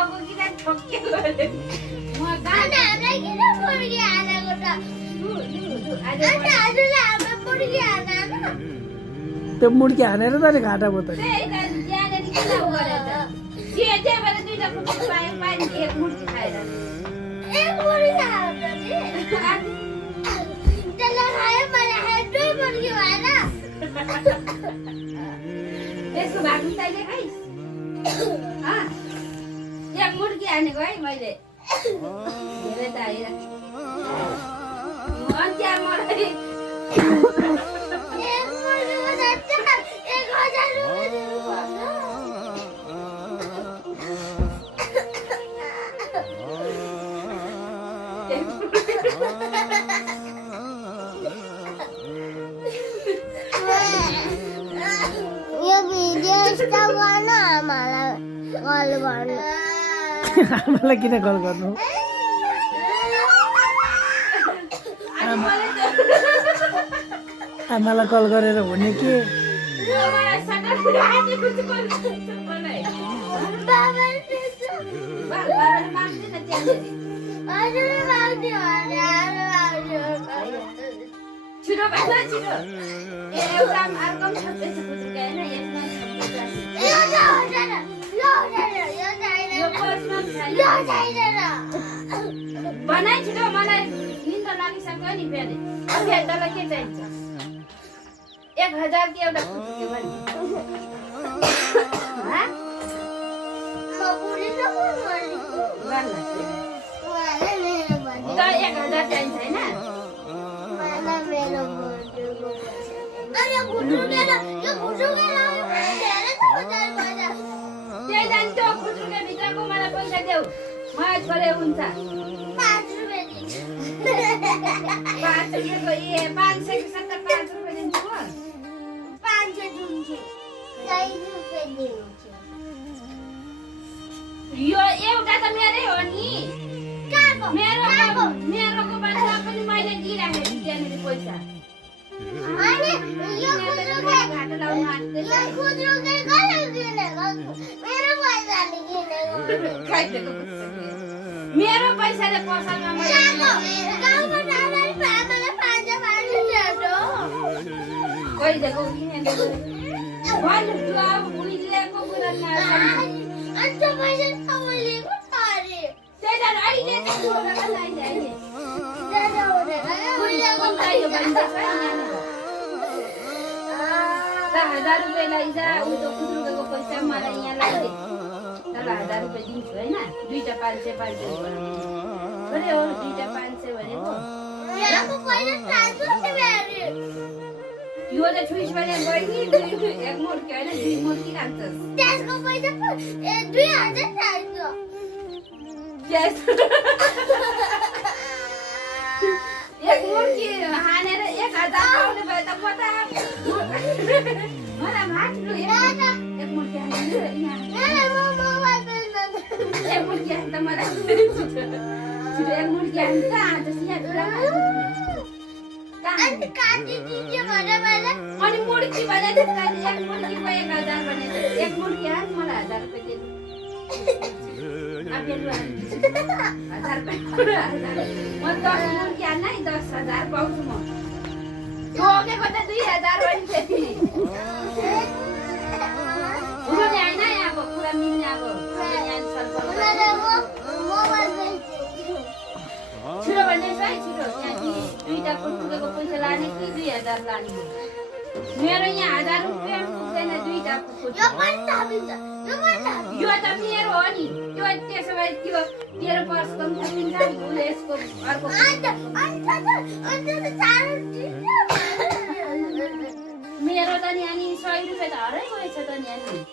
टाउको किन ठोक्केको अरे म गाना हामीलाई किन मुर्गी हानेको त आज हजुरले हाम्रो मुर्गी हान त्यो मुड्की हानेर त नि घाटा भयो त त्यही त ज्यानले किन गरे त जे भने दुईटा कुकुर पाए पानी एक मुर्गी खाएर एक मुर्गी हान्छ नि त्यसले खायो मैले खायो दुई मुर्गी भएन त्यसको भाग तैँले खाइस् एक मुर्गी हानेको है मैले धेरै त आएर अन्त्या मलाई एक मुर्गीको दाम 1000 रुपियाँ दिनुपर्छ यो भिडियो स्टप गर्न आमालाई कल गर्नु आमालाई किन कल गर्नु आमालाई कल गरेर हुने के छिटो भन्छ छिटो एउटा अर्को छत्तै पुत्रिका हैन यसमा बनाइ छिटो मलाई निन्द्रा लागिसक्यो नि फेरि अब तँलाई के चाहिन्छ 1000 के एउटा पुत्रिका भने त 1000 चाहिन्छ हैन त्यही जान्छ खुजुरका भित्रको मलाई पैसा देऊ म छोरे हुन्छ 5 रुपियाँ दिन्छु 5 रुपियाँको 500 को सट्टा 5 रुपियाँ दिन्छु म 500 दिन्छु 4 रुपियाँ दिन्छु यो एउटा त मेरै हो नि मेरोको बाटो पनि मैले दिइराखेको छु त्यहाँनिर पैसा अनि यो घाटा लाउनु आँट्दैछ खुजुरकै कसले किनेको मेरो पैसाले किनेको खाइदिएको मेरो पैसाले पसलमा मैले गाउँमा जाँदा आमाले 500 ल्याएको गइदिएको किनेको भन्नु अब उहिलेको कुरा नसम्झ अन्त पैसा सबैलेको छ अरे त्यही त अहिले चाहिँ छोरालाई चाहिन्छ अहिले दादा हुँदैन उहिलेको चाहियो भने त छैन 1000 रुपियाँ लैजा उ त खुजुरको पैसा मलाई यहाँ लाग्दै तर 1000 रुपियाँ दिन्छु हैन दुईटा 500 अरे हो दुईटा 500 भनेको मेरोको पैसा 700 रुपियाँ अरे यो त छुइस भने बहिनी एक मुर्गी हैन दुई मुर्गी खान्छस् त्यसको पैसा 2000 चाहिन्छ ग्यास एक मुर्गी हानेर 1000 पाउने भए त म त मलाई भाट्नु एक मुर्गी हानेर यहाँ म मोबाइल बेच्न एक मुर्गी हान्छ मलाई छिटो एक मुर्गी हान्छ आज यहाँ डोरा अनि काटी दिन्छु भने मैले अनि मुर्गी भने त्यसलाई एक मुर्गीको 1000 भने एक मुर्गी हान्छ मलाई 1000 रुपियाँ दिनु आफैले 1000 रुपियाँ म 10 मुर्गी हान्न है 10000 पाउँछु म ठोकेको त 2000 भने फेरि उनी हैन अब कुरा मिल्ने अब यहाँ सल्फल मोबाइल बेच्छु छिटो भन्दैछ है छिटो यहाँ दुईटा पुस्तकको पैसा लाने कि 2000 लाने मेरो यहाँ 1000 रुपियाँ पुग्दैन दुईटा यो पनि थापिन्छ यो पनि थापिन्छ यो त मेरो हो नि त्यो त्यसो भए त्यो तेरो पर्सको पनि थापिन्छ उसले यसको अर्को अन्त साह्रो मेरो त नि अनि 100 रुपियाँ त हराइ गएछ त नि अनि